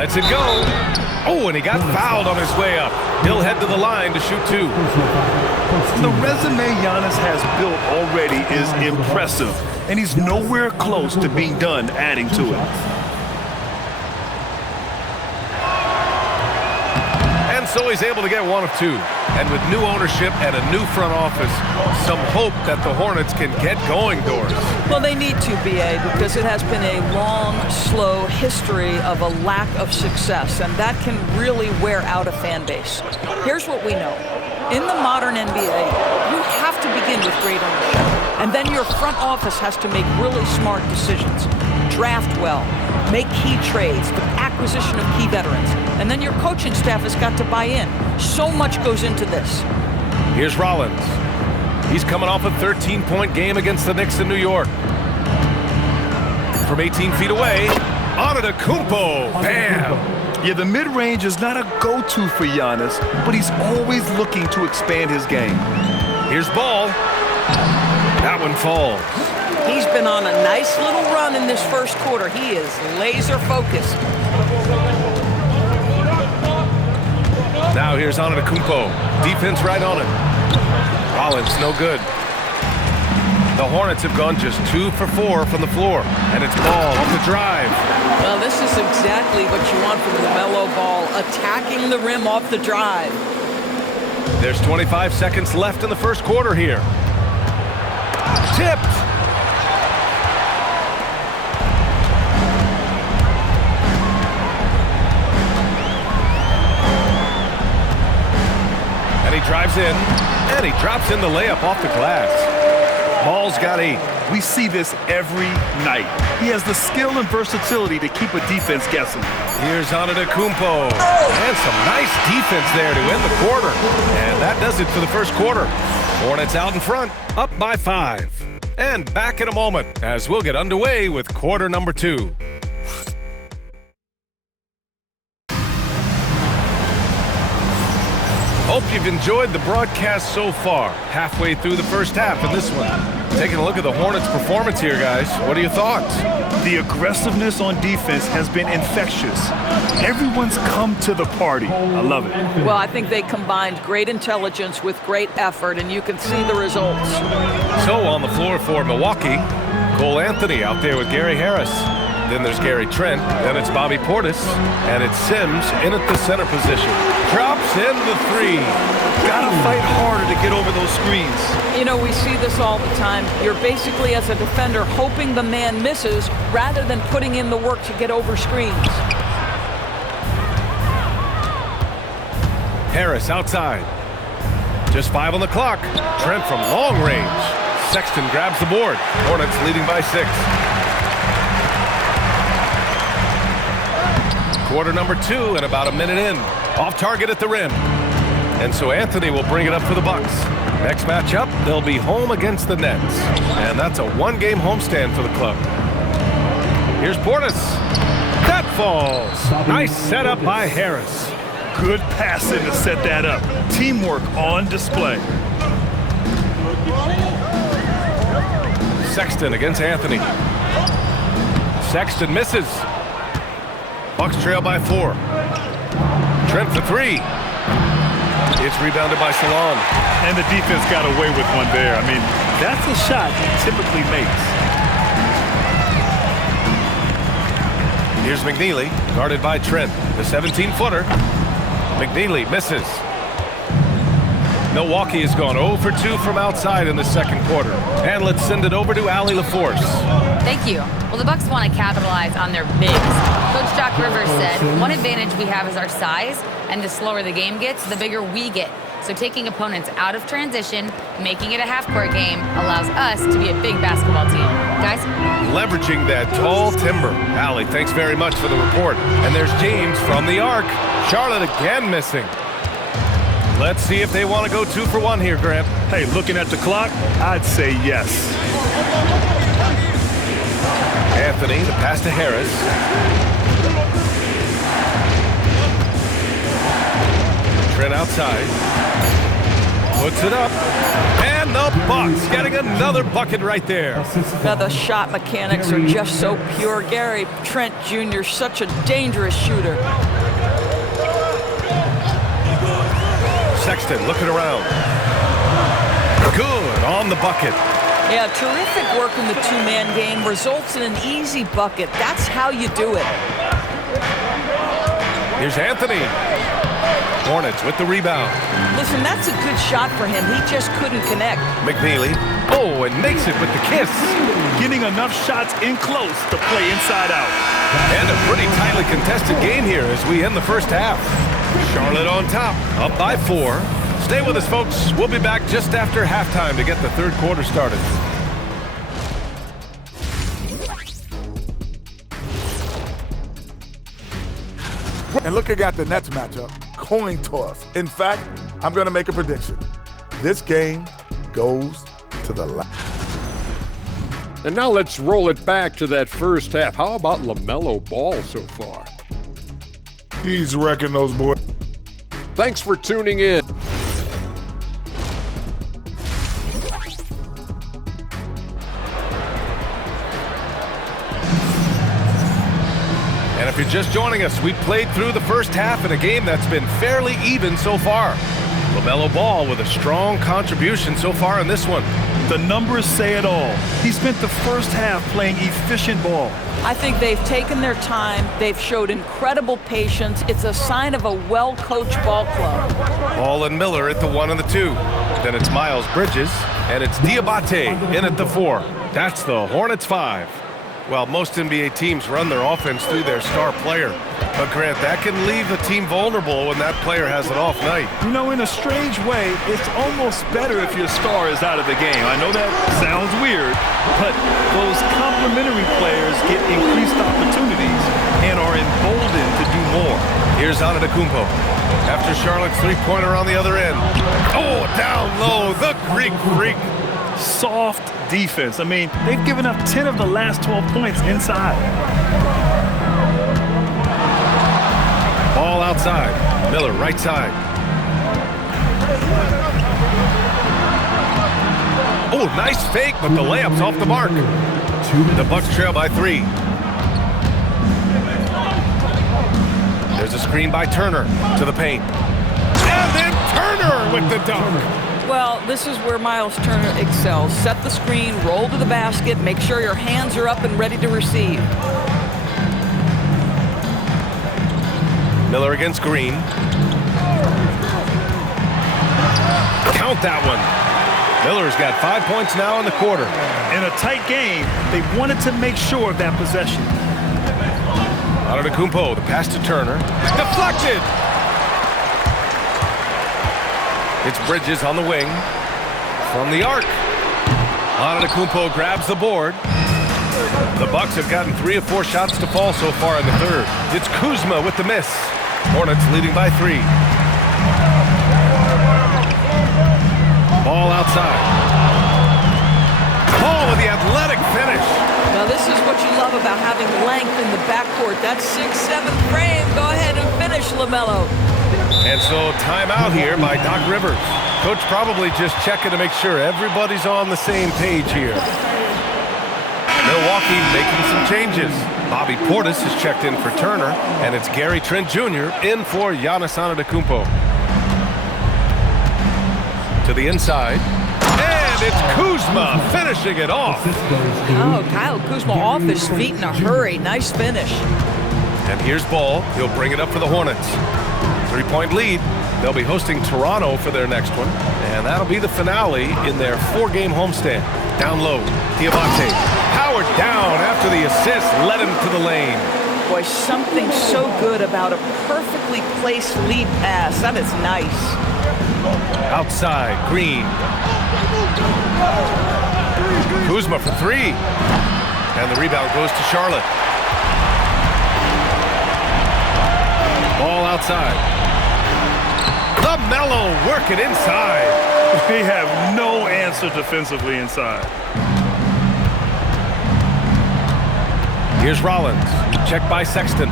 Lets it go. Oh, and he got fouled on his way up. He'll head to the line to shoot 2. The resume Giannis has built already is impressive, and he's nowhere close to being done adding to it. And so he's able to get 1 of 2. And with new ownership and a new front office, some hope that the Hornets can get going, Doris. Well, they need to, B.A., because it has been a long, slow history of a lack of success, and that can really wear out a fan base. Here's what we know. In the modern NBA, you have to begin with great ownership, and then your front office has to make really smart decisions. Draft well, make key trades, the acquisition of key veterans, and then your coaching staff has got to buy in. So much goes into this. Here's Rollins. He's coming off a 13-point game against the Knicks in New York. From 18 feet away, Antetokounmpo. Bam! Yeah, the mid-range is not a go-to for Giannis, but he's always looking to expand his game. Here's Ball. That one falls. He's been on a nice little run in this first quarter. He is laser focused. Now here's Antetokounmpo. Defense right on him. Rollins, no good. The Hornets have gone just 2 for 4 from the floor, and it's Ball off the drive. Well, this is exactly what you want from LaMelo Ball, attacking the rim off the drive. There's 25 seconds left in the first quarter here. Tipped. And he drives in, and he drops in the layup off the glass. Ball's got 8. We see this every night. He has the skill and versatility to keep a defense guessing. Here's Antetokounmpo. And some nice defense there to end the quarter. And that does it for the first quarter. Hornets out in front, up by 5. And back in a moment as we'll get underway with quarter number 2. Hope you've enjoyed the broadcast so far. Halfway through the first half in this one. Taking a look at the Hornets' performance here, guys. What are your thoughts? The aggressiveness on defense has been infectious. Everyone's come to the party. I love it. Well, I think they combined great intelligence with great effort, and you can see the results. So on the floor for Milwaukee, Cole Anthony out there with Gary Harris. Then there's Gary Trent, then it's Bobby Portis, and it's Sims in at the center position. Drops in the 3. Gotta fight harder to get over those screens. You know, we see this all the time. You're basically, as a defender, hoping the man misses rather than putting in the work to get over screens. Harris outside. Just 5 on the clock. Trent from long range. Sexton grabs the board. Hornets leading by 6. Quarter number 2 and about a minute in. Off target at the rim. And so Anthony will bring it up for the Bucks. Next matchup, they'll be home against the Nets. And that's a 1-game homestand for the club. Here's Portis. That falls. Nice setup by Harris. Good passing to set that up. Teamwork on display. Sexton against Anthony. Sexton misses. Bucks trail by 4. Trent for 3. It's rebounded by Salon. And the defense got away with one there. I mean, that's a shot he typically makes. Here's McNeely, guarded by Trent. The 17-footer. McNeely misses. Milwaukee has gone 0 for 2 from outside in the second quarter. And let's send it over to Allie LaForce. Thank you. Well, the Bucks want to capitalize on their bigs. Coach Doc Rivers said, one advantage we have is our size, and the slower the game gets, the bigger we get. So taking opponents out of transition, making it a half-court game, allows us to be a big basketball team. Guys? Leveraging that tall timber. Allie, thanks very much for the report. And there's James from the arc. Charlotte again missing. Let's see if they want to go 2 for 1 here, Grant. Hey, looking at the clock, I'd say yes. Anthony, the pass to Harris. Trent outside. Puts it up. And And the Bucks getting another bucket right there. Now the shot mechanics are just so pure. Gary Trent Jr., such a dangerous shooter. Sexton looking around. Good on the bucket. Yeah, terrific work in the two-man game results in an easy bucket. That's how you do it. Here's Anthony. Hornets with the rebound. Listen, that's a good shot for him. He just couldn't connect. McNeely. Oh, and makes it with the kiss. Getting enough shots in close to play inside out. And a pretty tightly contested game here as we end the first half. Charlotte on top, up by 4. Stay with us, folks. We'll be back just after halftime to get the third quarter started. And looking at the Nets matchup, coin toss. In fact, I'm going to make a prediction. This game goes to the last. And now let's roll it back to that first half. How about LaMelo Ball so far? He's wrecking those boys. Thanks for tuning in. And if you're just joining us, we played through the first half in a game that's been fairly even so far. LaMelo Ball with a strong contribution so far in this one. The numbers say it all. He spent the first half playing efficient ball. I think they've taken their time. They've showed incredible patience. It's a sign of a well-coached ball club. Ball and Miller at the 1 and the 2. Then it's Miles Bridges, and it's Diabate in at the 4. That's the Hornets 5. Well, most NBA teams run their offense through their star player. But, Grant, that can leave the team vulnerable when that player has an off night. You know, in a strange way, it's almost better if your star is out of the game. I know that sounds weird, but those complementary players get increased opportunities and are emboldened to do more. Here's Antetokounmpo. After Charlotte's three-pointer on the other end. Oh, down low, the Greek Freak. Soft defense. I mean, they've given up 10 of the last 12 points inside. Ball outside. Miller right side. Oh, nice fake, but the layup's off the mark. The Bucks trail by 3. There's a screen by Turner to the paint. And then Turner with the dunk. Well, this is where Miles Turner excels. Set the screen, roll to the basket, make sure your hands are up and ready to receive. Miller against Green. Count that one. Miller's got 5 points now in the quarter. In a tight game, they wanted to make sure of that possession. Antetokounmpo, the pass to Turner. Deflected! It's Bridges on the wing. From the arc. Antetokounmpo grabs the board. The Bucks have gotten 3 of 4 shots to fall so far in the third. It's Kuzma with the miss. Hornets leading by 3. Ball outside. Ball with the athletic finish. Now this is what you love about having length in the backcourt. That 6'7" frame. Go ahead and finish, LaMelo. And so timeout here by Doc Rivers. Coach probably just checking to make sure everybody's on the same page here. Milwaukee making some changes. Bobby Portis has checked in for Turner, and it's Gary Trent Jr. in for Giannis Antetokounmpo. To the inside, and it's Kuzma finishing it off. Oh, Kyle Kuzma off his feet in a hurry. Nice finish. And here's Ball. He'll bring it up for the Hornets. 3-point lead. They'll be hosting Toronto for their next one, and that'll be the finale in their 4-game homestand. Down low, Diabate powered down after the assist led him to the lane. Boy, something so good about a perfectly placed lead pass. That is nice. Outside, Green. Kuzma for 3. And the rebound goes to Charlotte. Ball outside. LaMelo working inside. They have no answer defensively inside. Here's Rollins. Check by Sexton.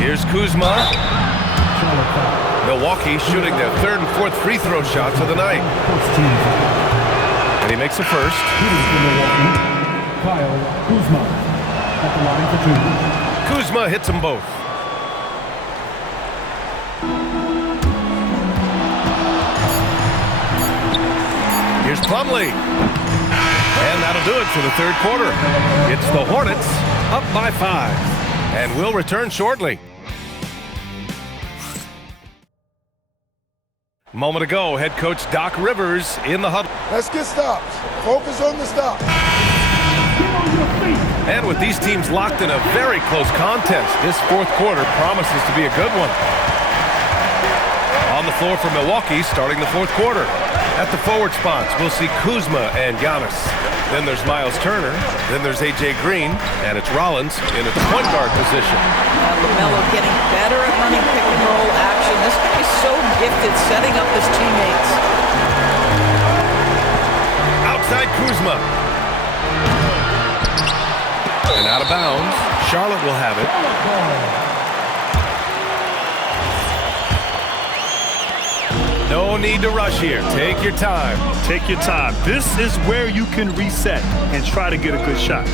Here's Kuzma. Milwaukee shooting their third and fourth free throw shots of the night. And he makes the first. Kyle Kuzma at the line for 2. Kuzma hits them both. Here's Plumlee. And that'll do it for the third quarter. It's the Hornets up by 5. And we'll return shortly. Moment ago, head coach Doc Rivers in the huddle. Let's get stops. Focus on the stop. And with these teams locked in a very close contest, this fourth quarter promises to be a good one. On the floor for Milwaukee, starting the fourth quarter. At the forward spots, we'll see Kuzma and Giannis. Then there's Miles Turner. Then there's A.J. Green. And it's Rollins in its point guard position. LaMelo getting better at running pick and roll action. This guy is so gifted setting up his teammates. Outside Kuzma. And out of bounds. Charlotte will have it. No need to rush here. Take your time. Take your time. This is where you can reset and try to get a good shot.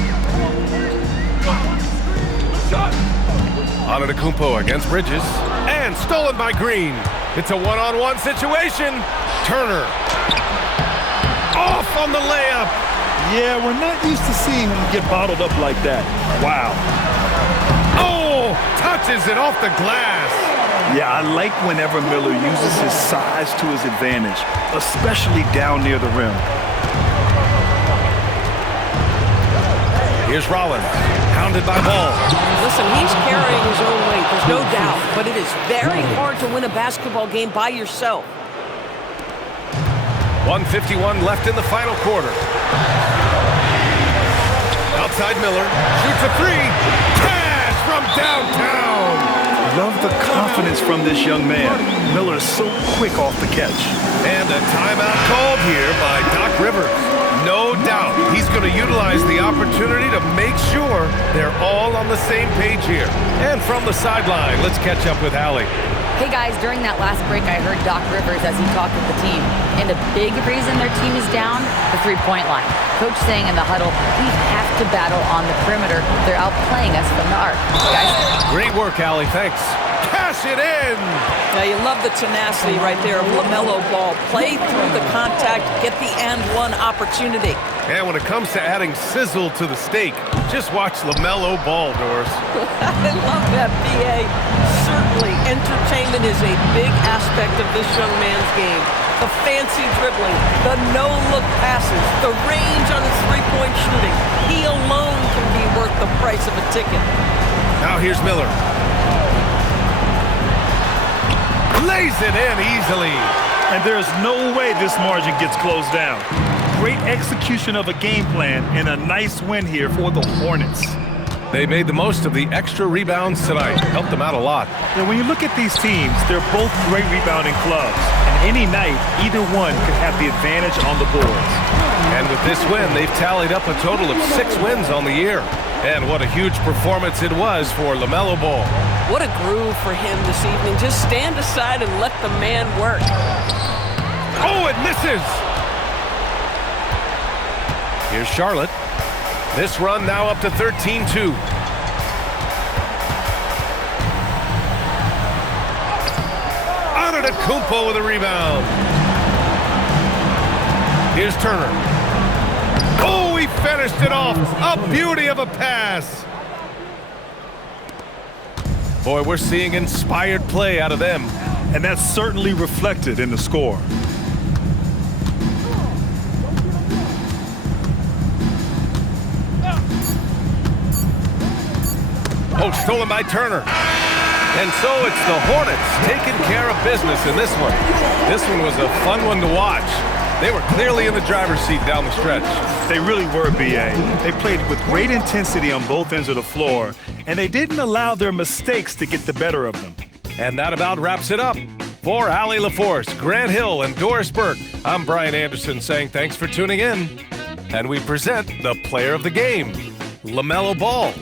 Antetokounmpo against Bridges. And stolen by Green. It's a one-on-one situation. Turner. Off on the layup. Yeah, we're not used to seeing him get bottled up like that. Wow. Oh, touches it off the glass. Yeah, I like whenever Miller uses his size to his advantage, especially down near the rim. Here's Rollins, hounded by Ball. Listen, he's carrying his own weight, there's no doubt, but it is very hard to win a basketball game by yourself. 1:51 left in the final quarter. Outside Miller, shoots a three. Cash from downtown. Love the confidence from this young man. Miller is so quick off the catch. And a timeout called here by Doc Rivers. No doubt he's going to utilize the opportunity to make sure they're all on the same page here. And from the sideline, let's catch up with Allie. Hey guys, during that last break, I heard Doc Rivers as he talked with the team. And the big reason their team is down, the three-point line. Coach saying in the huddle, we have to battle on the perimeter. They're outplaying us from the arc. Guys? Great work, Allie. Thanks. Cash it in. Now you love the tenacity right there of LaMelo Ball. Play through the contact, get the and one opportunity. And when it comes to adding sizzle to the steak, just watch LaMelo Ball, Doris. I love that, B.A. Certainly, entertainment is a big aspect of this young man's game. The fancy dribbling, the no-look passes, the range on his three-point shooting. He alone can be worth the price of a ticket. Now here's Miller. Lays it in easily. And there's no way this margin gets closed down. Great execution of a game plan and a nice win here for the Hornets. They made the most of the extra rebounds tonight. Helped them out a lot. And when you look at these teams, they're both great rebounding clubs. And any night, either one could have the advantage on the boards. And with this win, they've tallied up a total of 6 wins on the year. And what a huge performance it was for LaMelo Ball. What a groove for him this evening. Just stand aside and let the man work. Oh, it misses! Here's Charlotte. This run now up to 13-2. Antetokounmpo with a rebound. Here's Turner. Oh, he finished it off. A beauty of a pass. Boy, we're seeing inspired play out of them. And that's certainly reflected in the score. Oh, stolen by Turner. And so it's the Hornets taking care of business in this one. This one was a fun one to watch. They were clearly in the driver's seat down the stretch. They really were, B.A. They played with great intensity on both ends of the floor, and they didn't allow their mistakes to get the better of them. And that about wraps it up. For Allie LaForce, Grant Hill, and Doris Burke, I'm Brian Anderson saying thanks for tuning in. And we present the player of the game, LaMelo Ball.